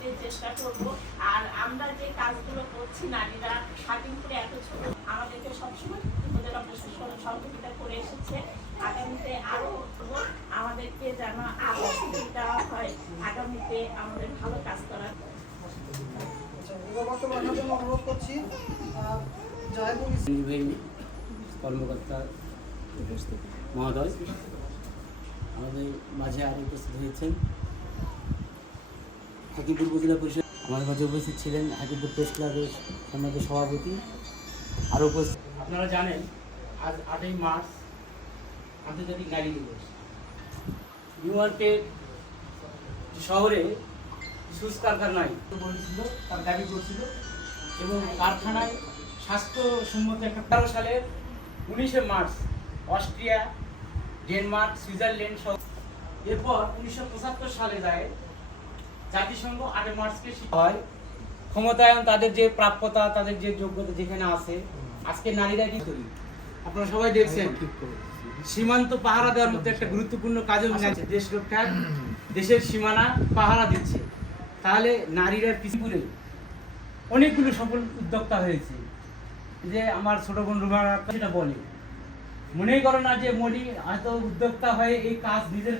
যে চেষ্টা করব। আর আমরা যে কাজগুলো করছি নারীরা হাকিমপুরে এত ছোট আমাদেরকে সবসময় উপজেলা প্রশাসন সহযোগিতা করে এসেছে। আগামীতে আরও আমাদেরকে যেন আরও সুযোগ দেওয়া হয় আগামীতে আমাদের ভালো কাজ করার। অনুরোধ করছি। কর্মকর্তা মহোদয় আমাদের মাঝে আরও উপস্থিত হয়েছেন। হাকিমপুর উপজেলা পরিষদ। আমাদের মাঝে উপস্থিত ছিলেন হাকিমপুর প্রেস ক্লাবের সম্মানিত সভাপতি। আরও উপস্থিত আপনারা জানেন, আজ আটই মার্চ আন্তর্জাতিক নারী দিবস। নিউ ইয়র্কের শহরে সুস কারখানায় বলেছিল, তার দাবি করছিল, এবং কারখানায় স্বাস্থ্যসম্মত একটা সালের উনিশে মার্চ অস্ট্রিয়া, ডেনমার্ক, সুইজারল্যান্ড সহ এরপর উনিশশো পঁচাত্তর সালে যায় জাতিসংঘ আটই মার্চকে হয়। ক্ষমতায়ন তাদের যে প্রাপ্যতা, তাদের যে যোগ্যতা যেখানে আছে, আজকে নারীরা কি করি আপনারা সবাই দেখছেন, সীমান্ত পাহারা দেওয়ার মতো একটা গুরুত্বপূর্ণ কাজও আছে দেশ রক্ষার দেশের সীমানা পাহারা দিচ্ছে। তাহলে নারীরা পিছপুরে অনেকগুলো সফল উদ্যোক্তা হয়েছে। যে আমার ছোট বোন রুমা সেটা বলে। মনেই করো না যে মনি হয়তো উদ্যোক্তা হয়ে এই কাজ নিজের